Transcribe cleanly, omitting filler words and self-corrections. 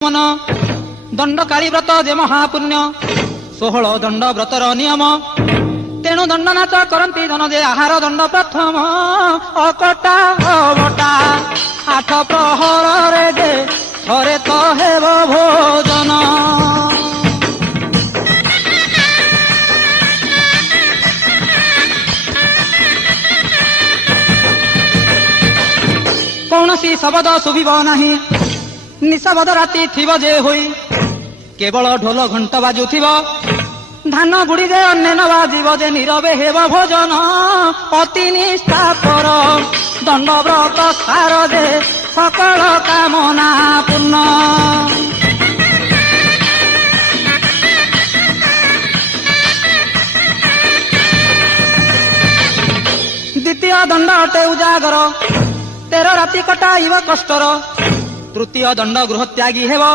मन दंडकाली व्रत जे महापुण्य 16 दंड व्रतर नियम तेणु दंड नाच करती जन जे आहार दंड प्रथम अकटा अबटा 8 प्रहर रे जे थरे तो हेब भोजन। कौनसी शब्द शुभिब नाही निशब्द राति थिब जे होई केवल ढोल घंट बाजुथिब धान बुड़ी जे अन्य न बाजिब जे नीरवे हेब भोजन अति निष्ठा पर दंड व्रत सार जे सकल कामना पूर्ण। द्वितीय दंड अटे उजागर 13 राति कटाइब कष्टर। तृतीय दंड गृह त्यागी हेब